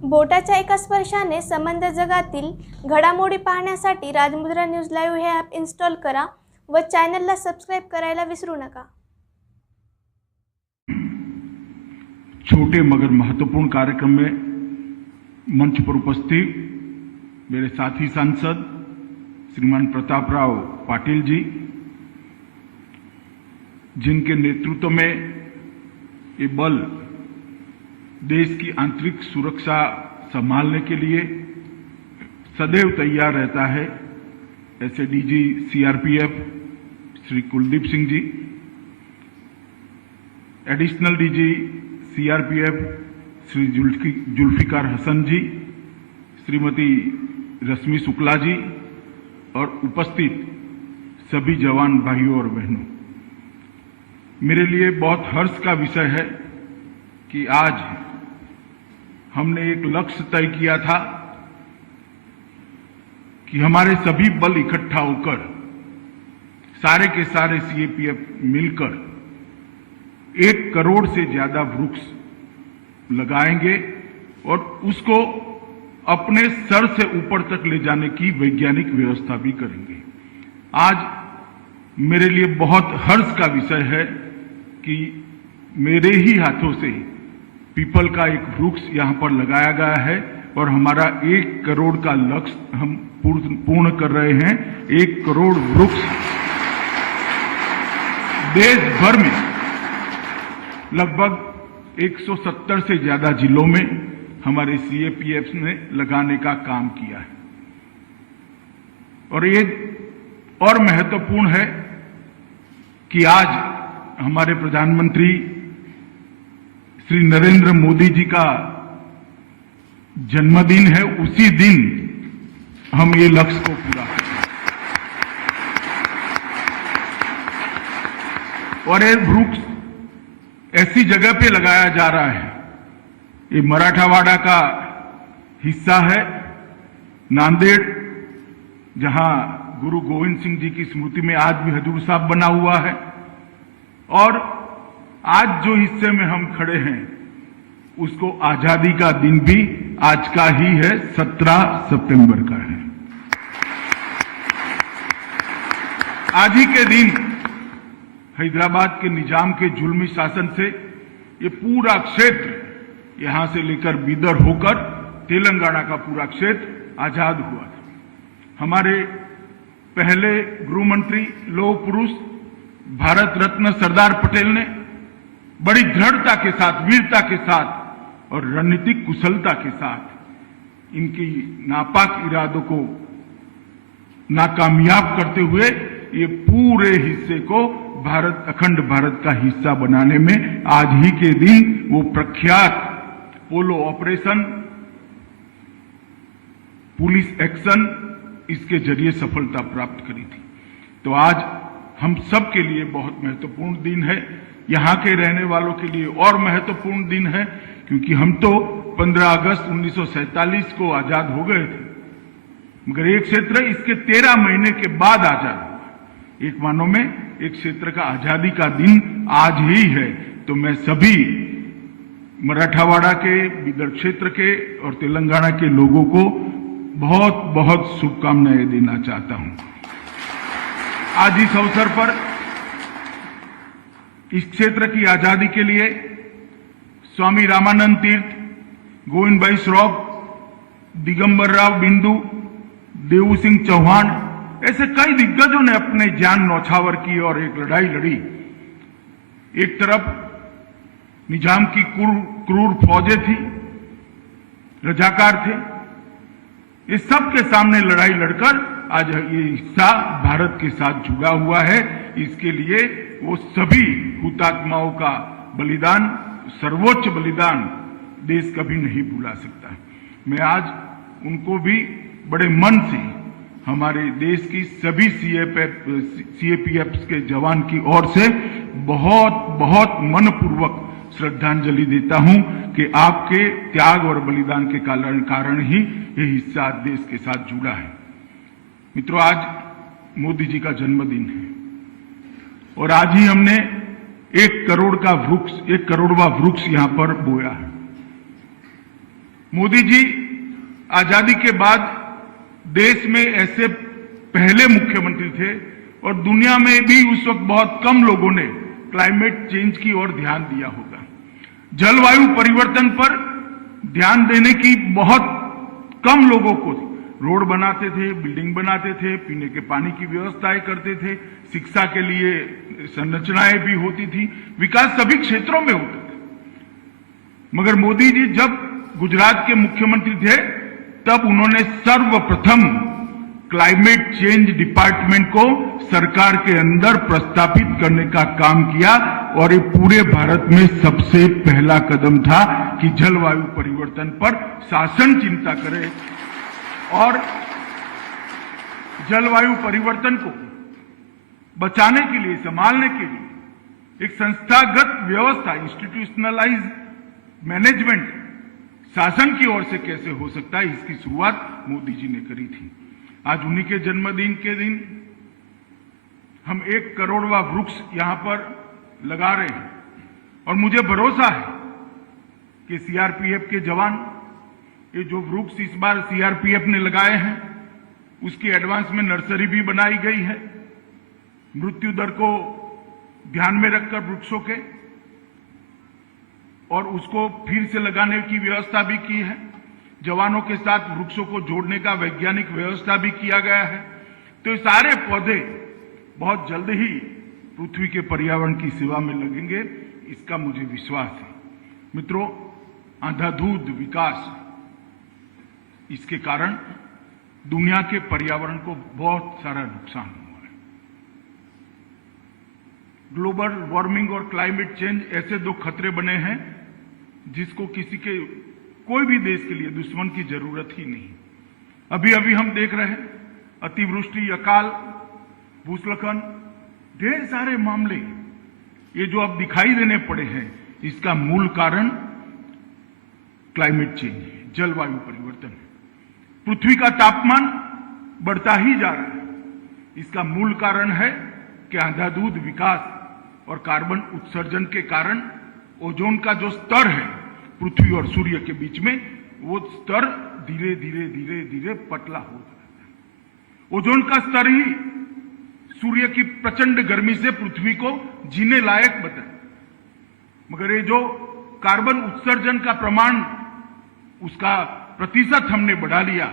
बोटाच्या एका स्पर्शाने संबंध जगातील घडामोडी पाहण्यासाठी राजमुद्रा न्यूज लाईव्ह हे ॲप इन्स्टॉल करा व चॅनलला सबस्क्राइब करायला विसरू नका। छोटे मगर महत्वपूर्ण कार्यक्रम में मंच पर उपस्थित मेरे साथी सांसद श्रीमान प्रतापराव पाटिल जी, जिनके नेतृत्व में ये बल देश की आंतरिक सुरक्षा संभालने के लिए सदैव तैयार रहता है, ऐसे DG CRPF Shri Kuldeep Singh ji, additional DG CRPF Shri Zulfikar Hasan ji, Shrimati Rashmi Shukla ji और उपस्थित सभी जवान भाइयों और बहनों, मेरे लिए बहुत हर्ष का विषय है कि आज हमने एक लक्ष्य तय किया था कि हमारे सभी बल इकट्ठा होकर सारे के सारे सीएपीएफ मिलकर 1 करोड़ से ज्यादा वृक्ष लगाएंगे और उसको अपने सर से ऊपर तक ले जाने की वैज्ञानिक व्यवस्था भी करेंगे। आज मेरे लिए बहुत हर्ष का विषय है कि मेरे ही हाथों से पीपल का एक वृक्ष यहां पर लगाया गया है और हमारा 1 करोड़ का लक्ष्य हम पूर्ण कर रहे हैं। 1 करोड़ वृक्ष देश भर में लगभग 170 से ज्यादा जिलों में हमारे सीएपीएफ ने लगाने का काम किया है। और ये और महत्वपूर्ण है कि आज हमारे प्रधानमंत्री श्री नरेंद्र मोदी जी का जन्मदिन है, उसी दिन हम ये लक्ष्य को पूरा करें। और ये वृक्ष ऐसी जगह पे लगाया जा रहा है, ये मराठावाड़ा का हिस्सा है, नांदेड़, जहां गुरु गोविंद सिंह जी की स्मृति में आज भी हजूर साहब बना हुआ है। और आज जो हिस्से में हम खड़े हैं उसको आजादी का दिन भी आज का ही है, 17 सितंबर का है। आज ही के दिन हैदराबाद के निजाम के जुल्मी शासन से ये पूरा क्षेत्र यहां से लेकर बीदर होकर तेलंगाना का पूरा क्षेत्र आजाद हुआ था। हमारे पहले गृह मंत्री लौह पुरुष भारत रत्न सरदार पटेल ने बड़ी दृढ़ता के साथ, वीरता के साथ और रणनीतिक कुशलता के साथ इनकी नापाक इरादों को नाकामयाब करते हुए ये पूरे हिस्से को अखंड भारत का हिस्सा बनाने में आज ही के दिन वो प्रख्यात पोलो ऑपरेशन, पुलिस एक्शन, इसके जरिए सफलता प्राप्त करी थी। तो आज हम सब के लिए बहुत महत्वपूर्ण दिन है, यहां के रहने वालों के लिए और महत्वपूर्ण दिन है, क्योंकि हम तो 15 अगस्त 1947 को आजाद हो गए थे, मगर एक क्षेत्र इसके 13 महीने के बाद आजाद हुआ। एक मानो में एक क्षेत्र का आजादी का दिन आज ही है। तो मैं सभी मराठावाड़ा के, बीदर क्षेत्र के और तेलंगाना के लोगों को बहुत बहुत शुभकामनाएं देना चाहता हूं। आज इस अवसर पर इस क्षेत्र की आजादी के लिए स्वामी रामानंद तीर्थ, गोविंद भाई श्रॉफ, दिगंबर राव बिंदु, देवू सिंह चौहान, ऐसे कई दिग्गजों ने अपने जान न्यौछावर की और एक लड़ाई लड़ी। एक तरफ निजाम की क्रूर फौजें थी, रजाकार थे, ये सब के सामने लड़ाई लड़कर आज ये हिस्सा भारत के साथ जुड़ा हुआ है। इसके लिए वो सभी हुतात्माओं का बलिदान, सर्वोच्च बलिदान देश कभी नहीं भुला सकता। मैं आज उनको भी बड़े मन से हमारे देश की सभी सीएपीएफ के जवान की ओर से बहुत बहुत मनपूर्वक श्रद्धांजलि देता हूं कि आपके त्याग और बलिदान के कारण ही ये हिस्सा देश के साथ जुड़ा है। मित्रों, आज मोदी जी का जन्मदिन है और आज ही हमने 1 करोड़ का वृक्ष, 1 करोड़वा वृक्ष यहां पर बोया है। मोदी जी आजादी के बाद देश में ऐसे पहले मुख्यमंत्री थे और दुनिया में भी उस वक्त बहुत कम लोगों ने क्लाइमेट चेंज की ओर ध्यान दिया होगा। जलवायु परिवर्तन पर ध्यान देने की बहुत कम लोगों को रोड बनाते थे, बिल्डिंग बनाते थे, पीने के पानी की व्यवस्थाएं करते थे, शिक्षा के लिए संरचनाएं भी होती थी, विकास सभी क्षेत्रों में होता था। मगर मोदी जी जब गुजरात के मुख्यमंत्री थे तब उन्होंने सर्वप्रथम क्लाइमेट चेंज डिपार्टमेंट को सरकार के अंदर प्रस्तापित करने का काम किया और ये पूरे भारत में सबसे पहला कदम था कि जलवायु परिवर्तन पर शासन चिंता करे और जलवायु परिवर्तन को बचाने के लिए, संभालने के लिए एक संस्थागत व्यवस्था, इंस्टीट्यूशनलाइज मैनेजमेंट शासन की ओर से कैसे हो सकता है, इसकी शुरुआत मोदी जी ने करी थी। आज उन्हीं के जन्मदिन के दिन हम 1 करोड़वां वृक्ष यहां पर लगा रहे हैं और मुझे भरोसा है कि सीआरपीएफ के जवान ये जो वृक्ष इस बार सीआरपीएफ ने लगाए हैं उसकी एडवांस में नर्सरी भी बनाई गई है, मृत्यु दर को ध्यान में रखकर वृक्षों के, और उसको फिर से लगाने की व्यवस्था भी की है। जवानों के साथ वृक्षों को जोड़ने का वैज्ञानिक व्यवस्था भी किया गया है। तो ये सारे पौधे बहुत जल्द ही पृथ्वी के पर्यावरण की सेवा में लगेंगे, इसका मुझे विश्वास है। मित्रों, अंधाधुंध विकास, इसके कारण दुनिया के पर्यावरण को बहुत सारा नुकसान हुआ है। ग्लोबल वार्मिंग और क्लाइमेट चेंज ऐसे 2 खतरे बने हैं जिसको कोई भी देश के लिए दुश्मन की जरूरत ही नहीं। अभी अभी हम देख रहे हैं अतिवृष्टि, अकाल, भूस्खलन, ढेर सारे मामले ये जो अब दिखाई देने पड़े हैं, इसका मूल कारण क्लाइमेट चेंज है, जलवायु परिवर्तन है। पृथ्वी का तापमान बढ़ता ही जा रहा है, इसका मूल कारण है कि अंधाधुंध विकास और कार्बन उत्सर्जन के कारण ओजोन का जो स्तर है पृथ्वी और सूर्य के बीच में, वो स्तर धीरे धीरे धीरे धीरे पतला हो जाता है। ओजोन का स्तर ही सूर्य की प्रचंड गर्मी से पृथ्वी को जीने लायक बताए, मगर ये जो कार्बन उत्सर्जन का प्रमाण, उसका प्रतिशत हमने बढ़ा लिया,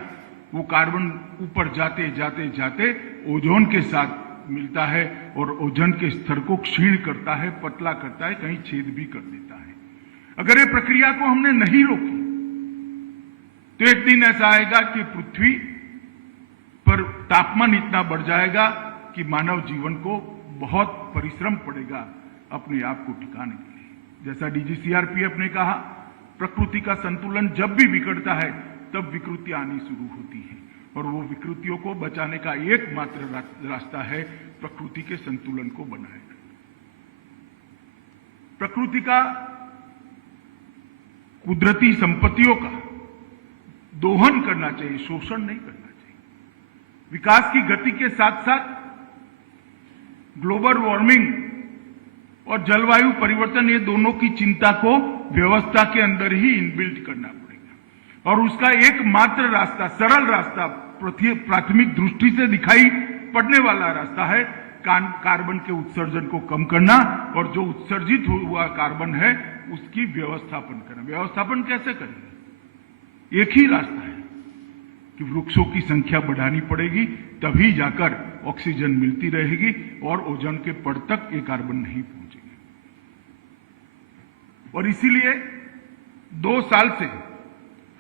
वो कार्बन ऊपर जाते जाते जाते ओजोन के साथ मिलता है और ओजोन के स्तर को क्षीण करता है, पतला करता है, कहीं छेद भी कर देता है। अगर ये प्रक्रिया को हमने नहीं रोकी तो एक दिन ऐसा आएगा कि पृथ्वी पर तापमान इतना बढ़ जाएगा कि मानव जीवन को बहुत परिश्रम पड़ेगा अपने आप को टिकाने के लिए। जैसा डीजी सीआरपीएफ ने कहा, प्रकृति का संतुलन जब भी बिगड़ता है तब विकृतियां आनी शुरू होती हैं और वो विकृतियों को बचाने का एकमात्र रास्ता है प्रकृति के संतुलन को बनाए रखना। प्रकृति का, कुदरती संपत्तियों का दोहन करना चाहिए, शोषण नहीं करना चाहिए। विकास की गति के साथ साथ ग्लोबल वार्मिंग और जलवायु परिवर्तन, ये दोनों की चिंता को व्यवस्था के अंदर ही इनबिल्ट करना पड़ेगा और उसका एकमात्र रास्ता, सरल रास्ता, प्राथमिक दृष्टि से दिखाई पड़ने वाला रास्ता है कार्बन के उत्सर्जन को कम करना और जो उत्सर्जित हुआ कार्बन है उसकी व्यवस्थापन करना। व्यवस्थापन कैसे करेंगे? एक ही रास्ता है कि वृक्षों की संख्या बढ़ानी पड़ेगी, तभी जाकर ऑक्सीजन मिलती रहेगी और ओजोन के पड़ तक ये कार्बन नहीं पहुंचेगा। और इसीलिए 2 साल से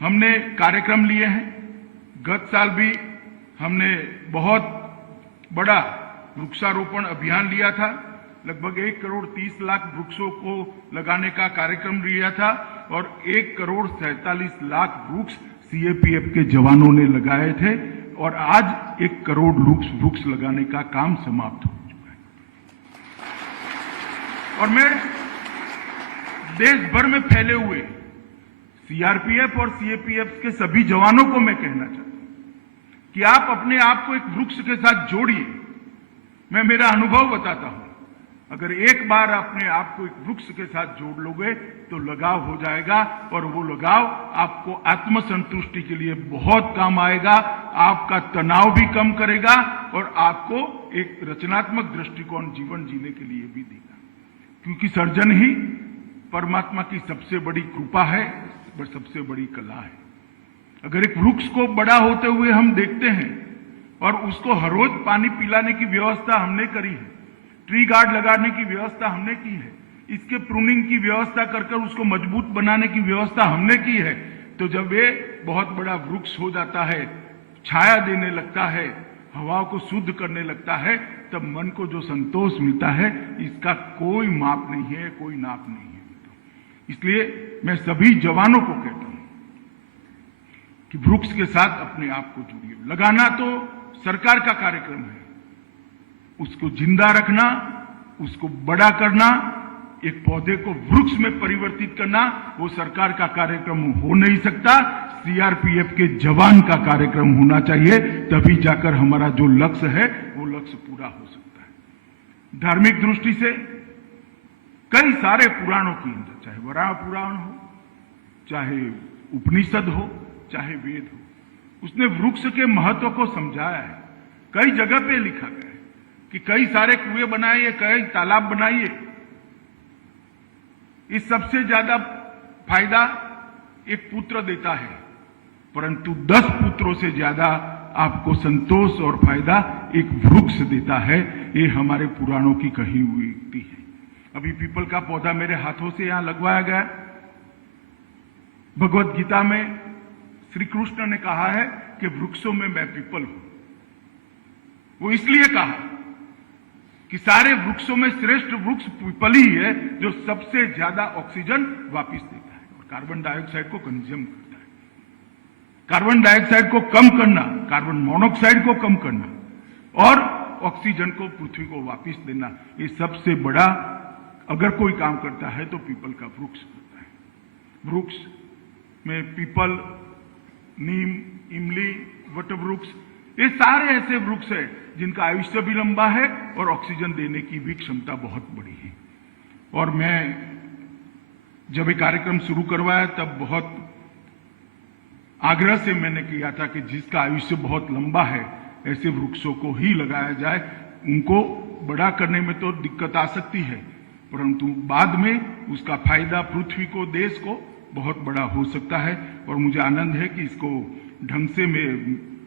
हमने कार्यक्रम लिए हैं। गत साल भी हमने बहुत बड़ा वृक्षारोपण अभियान लिया था, लगभग 1 करोड़ 30 लाख वृक्षों को लगाने का कार्यक्रम लिया था और 1 करोड़ 47 लाख वृक्ष सीएपीएफ के जवानों ने लगाए थे और आज 1 करोड़ वृक्ष लगाने का काम समाप्त हो चुका है। और मैं देश भर में फैले हुए सीआरपीएफ और सीएपीएफ के सभी जवानों को मैं कहना चाहता हूं कि आप अपने आप को एक वृक्ष के साथ जोड़िए। मैं मेरा अनुभव बताता हूं। अगर एक बार अपने आप को एक वृक्ष के साथ जोड़ लोगे तो लगाव हो जाएगा, और वो लगाव आपको आत्मसंतुष्टि के लिए बहुत काम आएगा, आपका तनाव भी कम करेगा और आपको एक रचनात्मक दृष्टिकोण जीवन जीने के लिए भी देगा। क्योंकि सर्जन ही परमात्मा की सबसे बड़ी कृपा है, सबसे बड़ी कला है। अगर एक वृक्ष को बड़ा होते हुए हम देखते हैं और उसको हर रोज पानी पिलाने की व्यवस्था हमने करी है, ट्री गार्ड लगाने की व्यवस्था हमने की है, इसके प्रूनिंग की व्यवस्था कर उसको मजबूत बनाने की व्यवस्था हमने की है, तो जब ये बहुत बड़ा वृक्ष हो जाता है, छाया देने लगता है, हवा को शुद्ध करने लगता है, तब मन को जो संतोष मिलता है इसका कोई माप नहीं है, कोई नाप नहीं है। इसलिए मैं सभी जवानों को कहता हूं कि वृक्ष के साथ अपने आप को जुड़िए। लगाना तो सरकार का कार्यक्रम है, उसको जिंदा रखना, उसको बड़ा करना, एक पौधे को वृक्ष में परिवर्तित करना वो सरकार का कार्यक्रम हो नहीं सकता, सीआरपीएफ के जवान का कार्यक्रम होना चाहिए, तभी जाकर हमारा जो लक्ष्य है वो लक्ष्य पूरा हो सकता है। धार्मिक दृष्टि से कई सारे पुराणों के अंदर, चाहे वराह पुराण हो, चाहे उपनिषद हो, चाहे वेद हो, उसने वृक्ष के महत्व को समझाया है। कई जगह पे लिखा गया है कि कई सारे कुएं बनाइए, कई तालाब बनाइए, इस सबसे ज्यादा फायदा एक पुत्र देता है, परंतु 10 पुत्रों से ज्यादा आपको संतोष और फायदा एक वृक्ष देता है। ये हमारे पुराणों की कही हुई युक्ति है। अभी पीपल का पौधा मेरे हाथों से यहां लगवाया गया। भगवत गीता में श्री कृष्ण ने कहा है कि वृक्षों में मैं पीपल हूं। वो इसलिए कहा कि सारे वृक्षों में श्रेष्ठ वृक्ष पीपल ही है, जो सबसे ज्यादा ऑक्सीजन वापस देता है और कार्बन डाइऑक्साइड को कंज्यूम करता है। कार्बन डाइऑक्साइड को कम करना, कार्बन मोनोऑक्साइड को कम करना और ऑक्सीजन को पृथ्वी को वापस देना, ये सबसे बड़ा अगर कोई काम करता है तो पीपल का वृक्ष करता है। वृक्ष में पीपल, नीम, इमली, वटवृक्ष, ये सारे ऐसे वृक्ष हैं जिनका आयुष्य भी लंबा है और ऑक्सीजन देने की भी क्षमता बहुत बड़ी है। और मैं जब ये कार्यक्रम शुरू करवाया तब बहुत आग्रह से मैंने किया था कि जिसका आयुष्य बहुत लंबा है ऐसे वृक्षों को ही लगाया जाए। उनको बड़ा करने में तो दिक्कत आ सकती है, परंतु बाद में उसका फायदा पृथ्वी को, देश को बहुत बड़ा हो सकता है। और मुझे आनंद है कि इसको ढंग से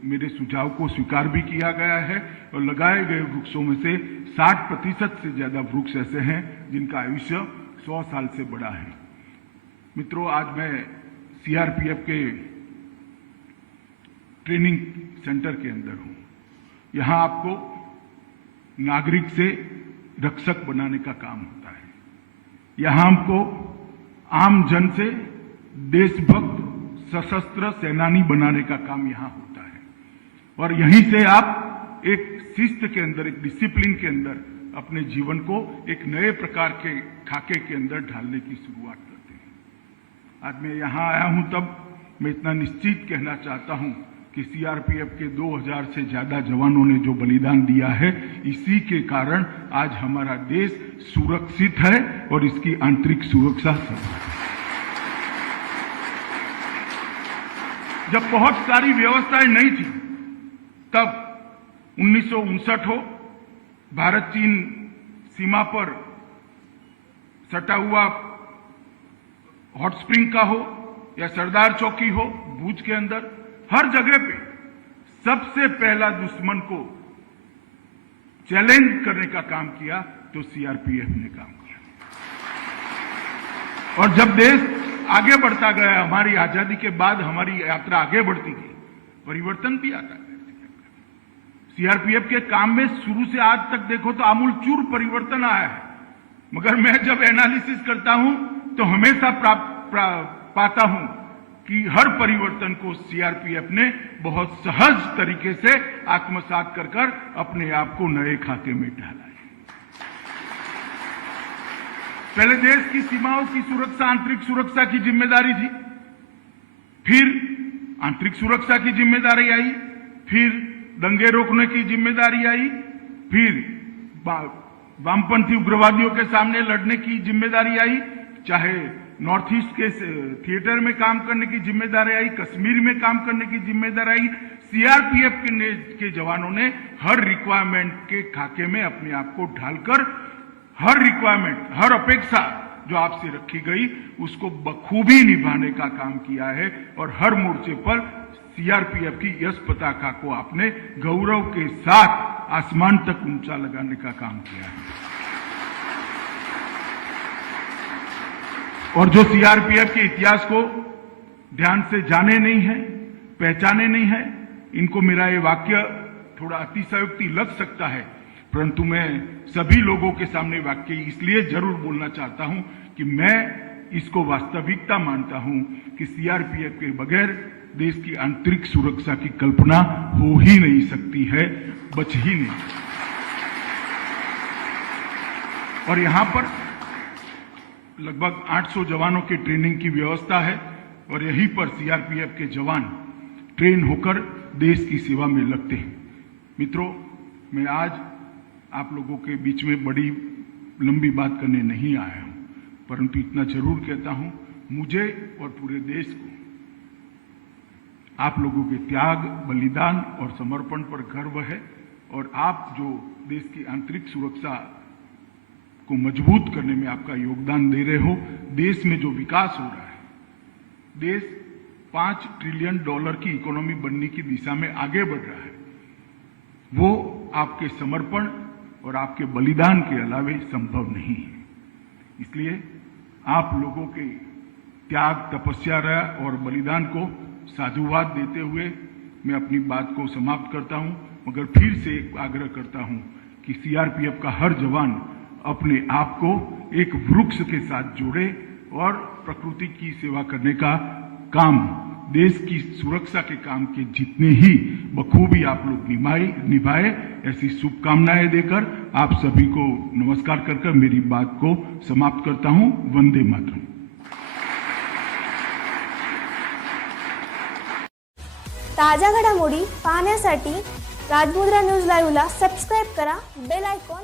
मेरे सुझाव को स्वीकार भी किया गया है और लगाए गए वृक्षों में से 60% से ज्यादा वृक्ष ऐसे हैं जिनका आयुष्य 100 साल से बड़ा है। मित्रों, आज मैं सीआरपीएफ के ट्रेनिंग सेंटर के अंदर हूं। यहां आपको नागरिक से रक्षक बनाने का काम होता है। यहां हमको आम जन से देशभक्त सशस्त्र सेनानी बनाने का काम यहां होता है। और यहीं से आप एक शिस्त के अंदर, एक डिसिप्लिन के अंदर अपने जीवन को एक नए प्रकार के खाके के अंदर ढालने की शुरुआत करते हैं। आज मैं यहां आया हूं तब मैं इतना निश्चित कहना चाहता हूं कि सीआरपीएफ के 2000 से ज्यादा जवानों ने जो बलिदान दिया है, इसी के कारण आज हमारा देश सुरक्षित है और इसकी आंतरिक सुरक्षा सब। जब बहुत सारी व्यवस्थाएं नहीं थी तब 1959 हो, भारत चीन सीमा पर सटा हुआ हॉट स्प्रिंग का हो या सरदार चौकी हो भूज के अंदर, हर जगह पे सबसे पहला दुश्मन को चैलेंज करने का काम किया तो सीआरपीएफ ने काम किया। और जब देश आगे बढ़ता गया, हमारी आजादी के बाद हमारी यात्रा आगे बढ़ती गई, परिवर्तन भी आता गया। सीआरपीएफ के काम में शुरू से आज तक देखो तो आमूलचूर परिवर्तन आया है, मगर मैं जब एनालिसिस करता हूं तो हमेशा पाता हूं कि हर परिवर्तन को सीआरपीएफ ने बहुत सहज तरीके से आत्मसात कर अपने आप को नए खाते में ढाला है। पहले देश की सीमाओं की सुरक्षा, आंतरिक सुरक्षा की जिम्मेदारी थी, फिर आंतरिक सुरक्षा की जिम्मेदारी आई, फिर दंगे रोकने की जिम्मेदारी आई, फिर वामपंथी उग्रवादियों के सामने लड़ने की जिम्मेदारी आई, चाहे नॉर्थ ईस्ट के थिएटर में काम करने की जिम्मेदारी आई, कश्मीर में काम करने की जिम्मेदारी आई। सीआरपीएफ के जवानों ने हर रिक्वायरमेंट के खाके में अपने आप को ढालकर हर रिक्वायरमेंट, हर अपेक्षा जो आपसे रखी गई उसको बखूबी निभाने का काम किया है और हर मोर्चे पर सीआरपीएफ की यश पताका को आपने गौरव के साथ आसमान तक ऊंचा लगाने का काम किया है। और जो सीआरपीएफ के इतिहास को ध्यान से जाने नहीं है, पहचाने नहीं है, इनको मेरा ये वाक्य थोड़ा अतिशयोक्ति लग सकता है, परंतु मैं सभी लोगों के सामने वाक्य इसलिए जरूर बोलना चाहता हूं कि मैं इसको वास्तविकता मानता हूं कि सीआरपीएफ के बगैर देश की आंतरिक सुरक्षा की कल्पना हो ही नहीं सकती है, बच ही नहीं। और यहां पर लगभग 800 जवानों की ट्रेनिंग की व्यवस्था है और यहीं पर सीआरपीएफ के जवान ट्रेन होकर देश की सेवा में लगते हैं। मित्रों, मैं आज आप लोगों के बीच में बड़ी लंबी बात करने नहीं आया हूं, परंतु इतना जरूर कहता हूं, मुझे और पूरे देश को आप लोगों के त्याग, बलिदान और समर्पण पर गर्व है और आप जो देश की आंतरिक सुरक्षा को मजबूत करने में आपका योगदान दे रहे हो, देश में जो विकास हो रहा है, देश $5 ट्रिलियन की इकोनॉमी बनने की दिशा में आगे बढ़ रहा है, वो आपके समर्पण और आपके बलिदान के अलावे संभव नहीं है। इसलिए आप लोगों के त्याग, तपस्या और बलिदान को साधुवाद देते हुए मैं अपनी बात को समाप्त करता हूं, मगर फिर से एक आग्रह करता हूं कि सीआरपीएफ का हर जवान अपने आप को एक वृक्ष के साथ जोड़े और प्रकृति की सेवा करने का काम, देश की सुरक्षा के काम के जितने ही बखूबी आप लोग निभाए, ऐसी शुभकामनाएं देकर आप सभी को नमस्कार कर मेरी बात को समाप्त करता हूं। वंदे मातरम। ताज्या घडामोडी पाहण्यासाठी राजमुद्रा न्यूज लाईव्हला सबस्क्राईब करा, बेल आयकॉन